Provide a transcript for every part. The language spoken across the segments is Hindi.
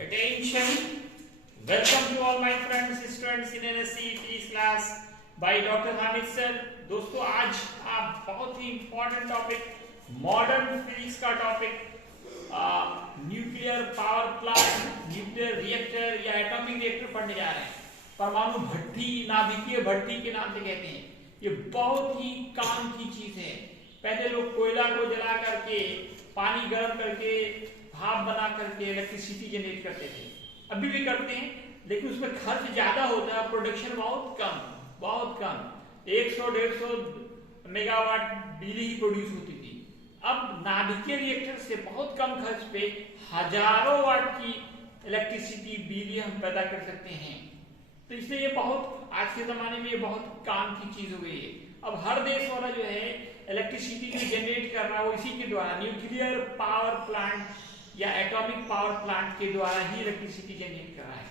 Attention! Welcome to all my friends, students in NSC Physics class by Dr. Hamid sir. दोस्तों आज आप बहुत ही इम्पोर्टेंट टॉपिक मॉडर्न फिजिक्स का topic nuclear power plant, nuclear reactor या एटॉमिक रिएक्टर पढ़ने जा रहे हैं। परमाणु भट्टी, नाभिकीय भट्टी के नाम से कहते हैं। ये बहुत ही काम की चीज है। पहले लोग कोयला को जला करके, पानी गर्म करके, भाप बना करके इलेक्ट्रिसिटी जनरेट करते थे, अभी भी करते हैं, लेकिन उसमें खर्च ज्यादा होता है, प्रोडक्शन बहुत कम 100-150 मेगावाट बिजली ही प्रोड्यूस होती थी। अब नाभिकीय रिएक्टर से बहुत कम खर्च पे हजारों वाट की इलेक्ट्रिसिटी बिजली हम पैदा कर सकते हैं। तो इसलिए ये बहुत आज के जमाने में ये बहुत काम की चीज हो गई है। अब हर देश वाला जो है इलेक्ट्रिसिटी जो जनरेट कर रहा है वो इसी के द्वारा, न्यूक्लियर पावर प्लांट या एटॉमिक पावर प्लांट के द्वारा ही इलेक्ट्रिसिटी जनरेट कर रहा है।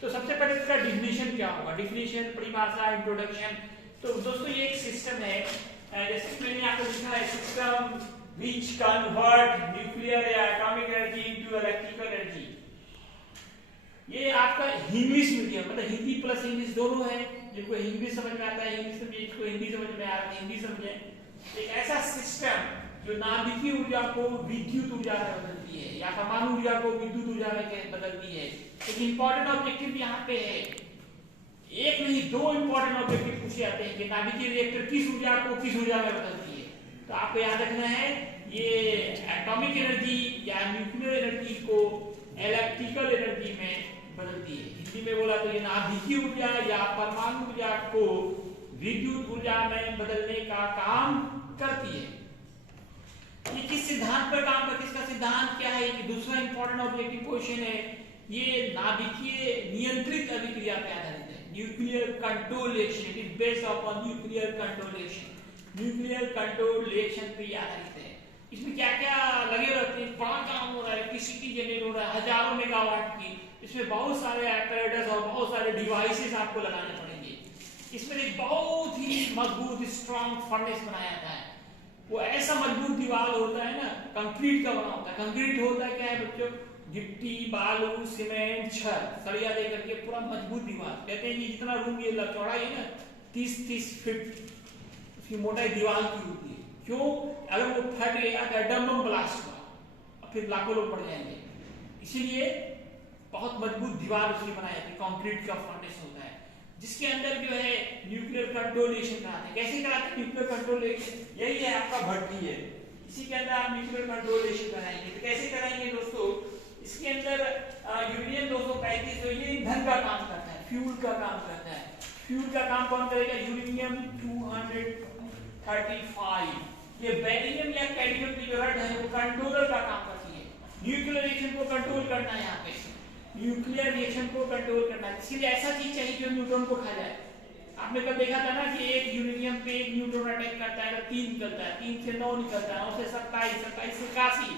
तो सबसे पहले इसका डिफिनेशन क्या होगा, डिफिनेशन, परिभाषा, इंट्रोडक्शन। तो दोस्तों ये एक सिस्टम है, जैसे मैंने आपको लिखा है, सिस्टम व्हिच कन्वर्ट न्यूक्लियर या atomic energy into electrical energy. ये आपका इंग्लिश मीडियम, मतलब हिंदी प्लस इंग्लिश दोनों है। जिनको इंग्लिश समझ में आता है इंग्लिश समझिए, जिसको हिंदी समझ में आता है हिंदी समझे। एक ऐसा सिस्टम जो नाभिकीय ऊर्जा को विद्युत ऊर्जा में बदलती है या परमाणु ऊर्जा को विद्युत ऊर्जा में बदलती है। एक इंपॉर्टेंट ऑब्जेक्टिव यहाँ पे है, एक नहीं दो इंपॉर्टेंट ऑब्जेक्टिव पूछे जाते हैं कि नाभिकीय रिएक्टर किस ऊर्जा को किस ऊर्जा में बदलती है। तो आपको याद रखना है ये एटॉमिक एनर्जी या न्यूक्लियर एनर्जी को इलेक्ट्रिकल एनर्जी में बदलती है। हिंदी में बोला तो ये नाभिकीय ऊर्जा या परमाणु ऊर्जा को विद्युत ऊर्जा में बदलने का काम करती है। ये किस सिद्धांत पर काम करती है, इसका सिद्धांत क्या है कि दूसरा इंपॉर्टेंट ऑब्जेक्टिव क्वेश्चन है, ये नाभिकीय नियंत्रित अभिक्रिया पे आधारित है। Nuclear control reaction, it is based upon nuclear control reaction. Nuclear control reaction पे आधारित है। इसमें क्या क्या लगे रहते हैं, बड़ा काम हो रहा है, इलेक्ट्रिसिटी जनरेट हो रहा है हजारों मेगावाट की। इसमें बहुत सारे एपरेटस और बहुत सारे डिवाइसेस आपको लगाने पड़ेंगे। इसमें एक बहुत ही मजबूत स्ट्रॉन्ग फर्नेस बनाया जाता है। वो ऐसा मजबूत दीवार होता है ना, कंक्रीट का बना होता है। कंक्रीट होता है क्या है बच्चों, गिट्टी, बालू, सीमेंट, छड़, सरिया दे करके पूरा मजबूत दीवार। कहते हैं कि जितना रूम ये चौड़ाई है ना 30-30 फीट उसकी मोटाई दीवार की होती है। क्यों? अगर वो फट गया तो डम ब्लास्ट हुआ, फिर लाखों लोग पड़ जाएंगे। इसीलिए बहुत मजबूत दीवार उसकी बनाई जाती है, कंक्रीट का फर्नेस होता है, जिसके अंदर जो है न्यूक्लियर कंट्रोल रिएक्शन कराते हैं। कैसे कराते हैं न्यूक्लियर कंट्रोल रिएक्शन? यही है आपका भट्टी है, इसी के अंदर आप न्यूक्लियर कंट्रोल रिएक्शन कराएंगे। तो कैसे कराएंगे दोस्तों, इसके अंदर यूरेनियम 235 जो ये ईंधन का काम करता है, फ्यूल का काम करता है। फ्यूल का काम कौन करेगा? यूरेनियम 235। ये बेरिलियम या कैडमियम की जो रड है वो कंट्रोलर का काम करती है। न्यूक्लियर रिएक्शन को कंट्रोल करना है, यहाँ पे न्यूक्लियर रिएक्शन को कंट्रोल करना है। इसलिए ऐसा चीज चाहिए जो न्यूट्रॉन को खा जाए। आपने कल देखा था ना कि एक यूरेनियम पे एक न्यूट्रॉन अटैक करता है तो 3 निकलता है, 3 से 9 निकलता है, 9 से 27, 27 से 81,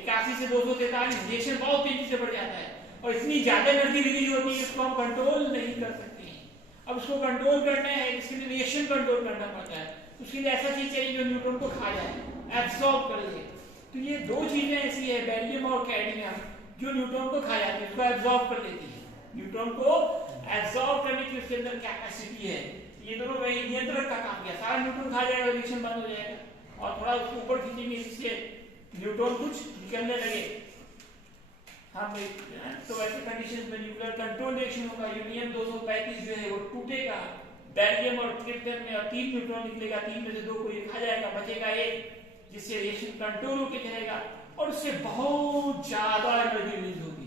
81 से 243। रिएक्शन बहुत तेजी से बढ़ जाता है और इतनी ज्यादा एनर्जी रिलीज होती है, इसको हम कंट्रोल नहीं कर सकते हैं। अब उसको कंट्रोल करना है, इसके लिए रिएक्शन कंट्रोल करना पड़ता है। उसके लिए ऐसा चीज चाहिए जो न्यूट्रॉन को खा जाए, एब्सॉर्ब कर ले। तो ये दो चीजें ऐसी है, बेरिलियम और कैडमियम, जो न्यूट्रॉन को खा जाती है, उसको एब्सॉर्ब कर लेती है। न्यूट्रॉन को एब्सॉर्ब करने की उसके अंदर कैपेसिटी है। ये दोनों वही नियंत्रण का काम किया। सारा न्यूट्रॉन खा जाएगा, रिएक्शन बंद हो जाएगा और थोड़ा उसको ऊपर खींचेंगे जिससे न्यूट्रॉन कुछ निकलने लगे। हाँ भाई, तो ऐसे कंडीशन में न्यूक्लियर कंट्रोल रिएक्शन होगा। यूरेनियम 235 जो है वो टूटेगा बेरिलियम और ट्रिप्टन में, और 3 न्यूट्रॉन निकलेगा, 3 में से 2 को ये खा जाएगा, बचेगा 1, जिससे रिएक्शन कंट्रोल होकर चलेगा और उससे बहुत ज्यादा एनर्जी रिलीज होती है।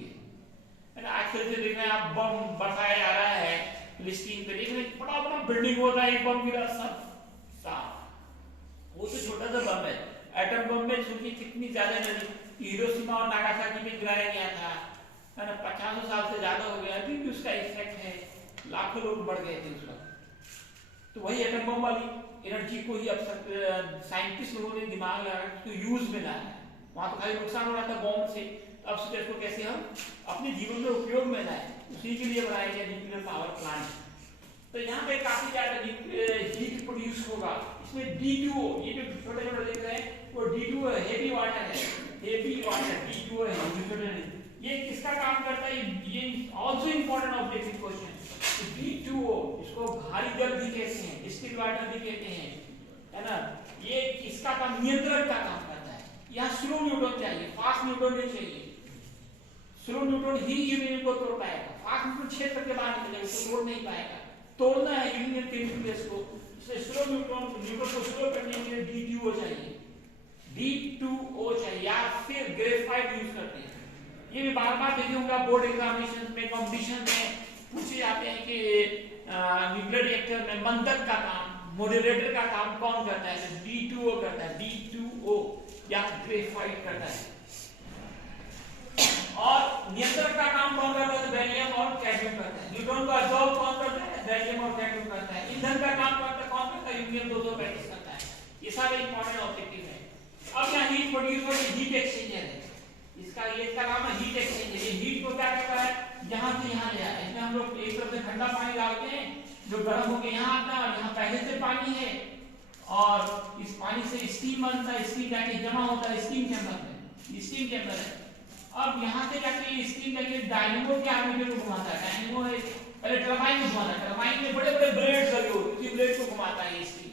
आजकल से देख रहे हैं आप, बम बरसाया जा रहा है, फिलिस्तीन पे देख रहे हैं बड़ा बड़ा बिल्डिंग हो रहा है, एक बम गिरा सब साफ। वो तो छोटा सा बम है, एटम बम में सोचिए कितनी ज्यादा एनर्जी। हिरोशिमा और नागासाकी में गिराया गया था, है ना, 50 साल से ज्यादा हो गया, अभी भी उसका इफेक्ट है, लाखों लोग बढ़ गए थे उस वक्त। तो वही एटम बम वाली एनर्जी को ही अब साइंटिस्ट लोगों ने दिमाग लगा उसको यूज में लाया है। वहां तो खाली नुकसान हो रहा था बॉम्ब से, अब सोचे इसको कैसे हम अपने जीवन में उपयोग में लाए, उसी के लिए बनाया गया न्यूक्लियर पावर प्लांट। तो यहाँ पे काफी ज्यादा हीट प्रोड्यूस होगा। इसमें D2O, ये जो छोटे छोटे देख रहे हैं वो D2O हेवी वाटर है, हेवी वाटर D2O है। ये किस किसका काम करता है, ये also important objective question. D2O इसको भारी जल भी कहते हैं, स्टिल वाटर भी कहते हैं, है ना। ये किसका काम, नियंत्रण का काम करता है। यहाँ स्लो न्यूट्रॉन चाहिए, फास्ट न्यूट्रॉन नहीं चाहिए। स्लो न्यूट्रॉन ही यूरेनियम को तोड़ पाएगा, फास्ट न्यूट्रॉन क्षेत्र के बाहर निकलेगा, उसको तोड़ नहीं पाएगा। तोड़ना है यूरेनियम के न्यूक्लियस को, इसलिए स्लो न्यूट्रॉन को स्लो करने के लिए D2O चाहिए, D2O चाहिए। या फिर ग्रेफाइट यूज करते हैं, ये भी बार बार देखे होंगे बोर्ड एग्जामिनेशन में, कंपटीशन में पूछे जाते हैं कि न्यूक्लियर रिएक्टर में मंदक का काम, मॉडरेटर का काम कौन करता है, तो D2O करता है, D2O या ग्रेफाइट करता है। और नियंत्रण का काम कौन करता है, बेरिलियम और कैडमियम करता है। न्यूट्रॉन को अब्सॉर्ब कौन करता है, बेरिलियम और कैडमियम करता है। ईंधन का काम कौन करता है, यूरेनियम 235 करता है। ये सारे इंपॉर्टेंट ऑब्जेक्टिव है। अब यहाँ हीट प्रोड्यूस होती है, हीट एक्सचेंजर है इसका, ये इसका नाम है हीट एक्सचेंजर। ये हीट को क्या करता है, यहाँ से यहाँ ले आता है। इसमें हम लोग एक तरफ से ठंडा पानी डालते हैं जो गर्म होकर यहाँ आता है, और यहाँ पहले से पानी है, और इस पानी से स्टीम बनता है, स्टीम जाके जमा होता है स्टीम चैम्बर में, स्टीम चैम्बर है। अब यहाँ से जाके स्टीम जाके डायनेमो के आर्मेचर को घुमाता है। डायनेमो है पहले टरबाइन में घुमाता है, टरबाइन में बड़े बड़े ब्लेड्स लगे होते हैं, उसी ब्लेड को घुमाता है स्टीम।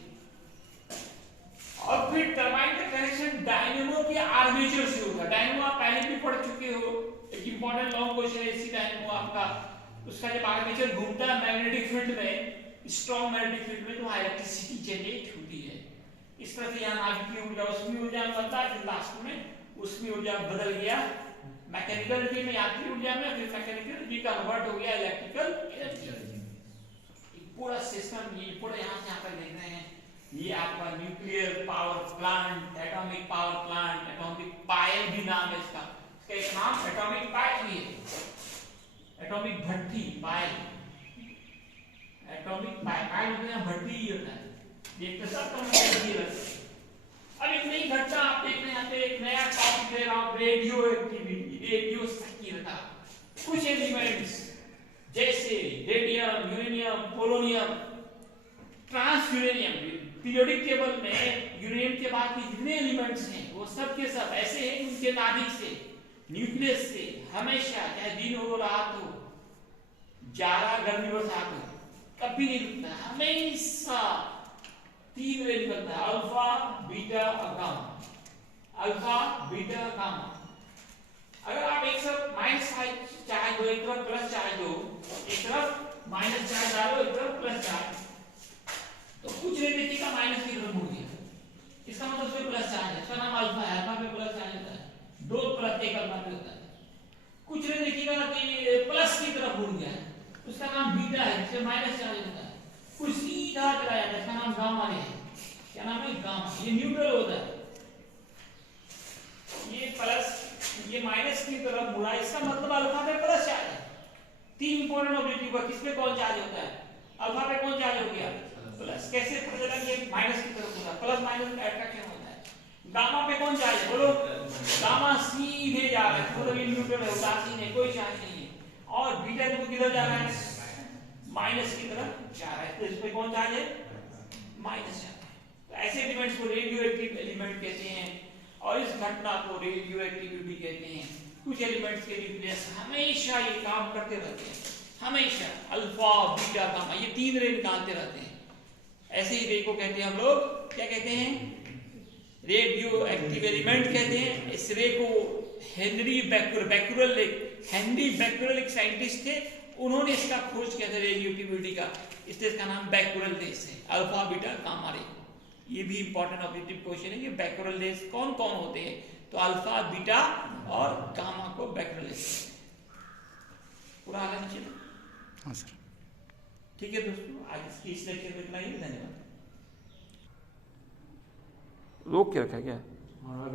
और फिर टरबाइन का कनेक्शन डायनेमो के आर्मेचर से होगा। डायनेमो आप पहले भी पढ़ चुके हो, एक इंपॉर्टेंट लॉन्ग क्वेश्चन है इसी डायनेमो आपका। उसका जब आर्मेचर घूमता है मैग्नेटिक फील्ड में, स्ट्रॉन्ग मैग्नेटिक फील्ड में, तो वहां इलेक्ट्रिसिटी जनरेट होती है। इस तरह से यहाँ नाभिकीय ऊर्जा, उसमें ऊर्जा बनता है, फिर लास्ट में उसमें ऊर्जा बदल गया मैकेनिकल एनर्जी में, यांत्रिक ऊर्जा में, फिर मैकेनिकल एनर्जी कन्वर्ट हो गया इलेक्ट्रिकल एनर्जी। पूरा सिस्टम ये पूरा यहाँ से यहाँ पर देख रहे हैं, ये आपका nuclear power plant, atomic power plant, atomic pile भी नाम है इसका। इसका एक नाम एटॉमिक पायल भी है, एटॉमिक भट्टी पायल, एटॉमिक पायल होता है, भट्टी ही होता है। ये तो सब तो अब एक नई घटना आप देख रहे हैं, यहाँ पे एक नया टॉपिक दे रहा हूँ, रेडियो एक्टिविटी, रेडियो सक्रियता। कुछ एलिमेंट्स जैसे radium, uranium, polonium, transuranium, periodic table में यूरेनियम के बाद के जितने एलिमेंट्स हैं वो सब के सब ऐसे हैं, उनके नाभिक से, न्यूक्लियस से हमेशा, चाहे दिन हो रात हो, जाड़ा गर्मी बरसात हो, कभी नहीं रुकता, हमेशा 3 रे निकलता है, अल्फा बीटा और गामा, अल्फा बीटा गामा। अगर आप एक तरफ माइनस चार्ज दो, एक तरफ प्लस चार्ज दो, एक तरफ माइनस चार्ज डालो, एक तरफ प्लस चार्ज, तो कुछ रे देखिएगा माइनस की तरफ मुड़ गया, इसका मतलब उसमें प्लस चार्ज है, इसका नाम अल्फा है, अल्फा पे प्लस चार्ज होता है, 2 प्लस 1 अल्फा पे होता है। कुछ रे देखिएगा कि प्लस की तरफ मुड़ गया है, उसका नाम बीटा है, जिसमें माइनस चार्ज होता है। कुछ सीधा चला जाता है, इसका नाम गामा है, क्या नाम है, गामा। ये न्यूट्रल होता है, ये प्लस, ये माइनस की तरफ मुड़ा, इसका मतलब अल्फा पे प्लस चार्ज है। 3 इंपॉर्टेंट ऑब्जेक्टिव पर किस पे कौन चार्ज होता है, अल्फा पे कौन चार्ज हो गया, प्लस। कैसे पता चला कि माइनस की तरफ होता है, प्लस माइनस का अट्रैक्शन होता है। गामा पे कौन चार्ज है, बोलो, गामा सीधे जा रहा है, मतलब ये न्यूट्रल है, उदासीन है, कोई चार्ज नहीं है। और बीटा तो किधर जा रहा है, माइनस की तरफ जा रहा है, तो इस पे कौन चार्ज है, माइनस चार्ज। तो ऐसे एलिमेंट्स को रेडियो एक्टिव एलिमेंट कहते हैं, और इस घटना को रेडियो एक्टिविटी कहते हैं। कुछ एलिमेंट्स के न्यूक्लियस हमेशा ये काम करते रहते हैं, हमेशा अल्फा बीटा गामा, ये 3 रे निकालते रहते हैं। ऐसे ही रे को कहते हैं हम लोग, क्या कहते हैं, रेडियो एक्टिव एलिमेंट कहते हैं। इस रे को हेनरी बैक्यूरेल, हेनरी बैक्यूरेल एक साइंटिस्ट थे, उन्होंने इसका खोज किया था रेडियो एक्टिविटी का, इसलिए इसका नाम बैक्यूरेल रेस है, अल्फा बीटा गामा रे। ये भी इंपॉर्टेंट ऑब्जेक्टिव क्वेश्चन है कि बैक्यूरेल रेस कौन कौन होते हैं, तो अल्फा बीटा और गामा को बैक्यूरेल रेस। पूरा हाल है, हाँ सर, ठीक है दोस्तों, आज की इस लेक्चर में इतना ही, धन्यवाद। रोक के रखा क्या है।